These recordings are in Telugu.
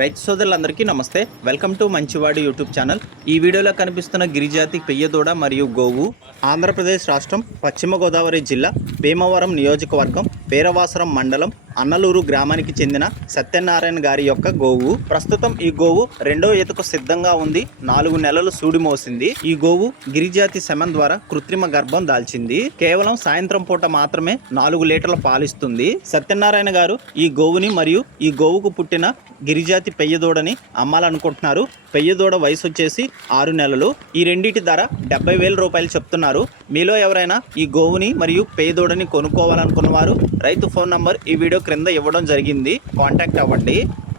రైతు సోదరులందరికీ నమస్తే. వెల్కమ్ టు మంచివాడు యూట్యూబ్ ఛానల్. ఈ వీడియోలో కనిపిస్తున్న గిరిజాతి పెయ్యదూడ మరియు గోవు ఆంధ్రప్రదేశ్ రాష్ట్రం పశ్చిమ గోదావరి జిల్లా భీమవరం నియోజకవర్గం వీరవాసరం మండలం అన్నలూరు గ్రామానికి చెందిన సత్యనారాయణ గారి యొక్క గోవు. ప్రస్తుతం ఈ గోవు రెండో ఈతకు సిద్ధంగా ఉంది. నాలుగు నెలలు సూడి మోసింది. ఈ గోవు గిరిజాతి శమన్ ద్వారా కృత్రిమ గర్భం దాల్చింది. కేవలం సాయంత్రం పూట మాత్రమే నాలుగు లీటర్ల పాలిస్తుంది. సత్యనారాయణ గారు ఈ గోవుని మరియు ఈ గోవుకు పుట్టిన గిరిజాతి పెయ్యదూడని అమ్మాలనుకుంటున్నారు. పెయ్యదూడ వయసు వచ్చేసి ఆరు నెలలు. ఈ రెండింటి ధర డెబ్బై వేల రూపాయలు చెప్తున్నారు. మీలో ఎవరైనా ఈ గోవుని మరియు పెయ్యదూడని కొనుక్కోవాలనుకున్న వారు రైతు ఫోన్ నంబర్ ఈ వీడియో క్రింద ఇవ్వడం జరిగింది. కాంటాక్ట్ అవ్వండి.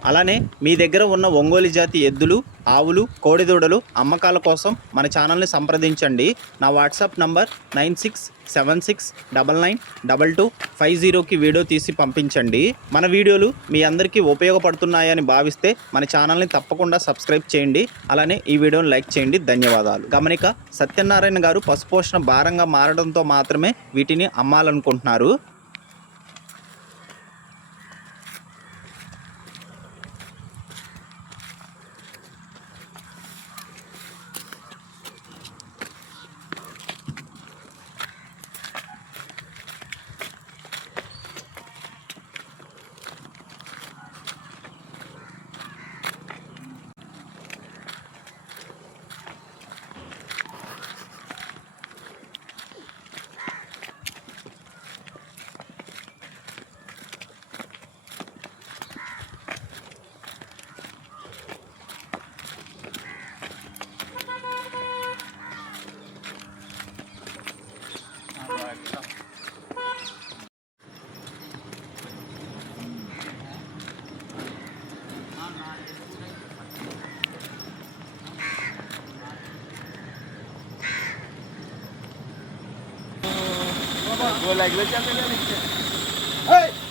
అలానే మీ దగ్గర ఉన్న ఒంగోలు జాతి ఎద్దులు ఆవులు కోడిదూడలు అమ్మకాల కోసం మన ఛానల్ని సంప్రదించండి. నా WhatsApp number nine six seven six double nine double two five జీరోకి వీడియో తీసి పంపించండి. మన వీడియోలు మీ అందరికీ ఉపయోగపడుతున్నాయని భావిస్తే మన ఛానల్ని తప్పకుండా సబ్స్క్రైబ్ చేయండి. అలానే ఈ వీడియోని లైక్ చేయండి. ధన్యవాదాలు. గమనిక సత్యనారాయణ గారు పశుపోషణ భారంగా మారడంతో మాత్రమే వీటిని అమ్మాలనుకుంటున్నారు. ગોલાઈ ગયો ચાલે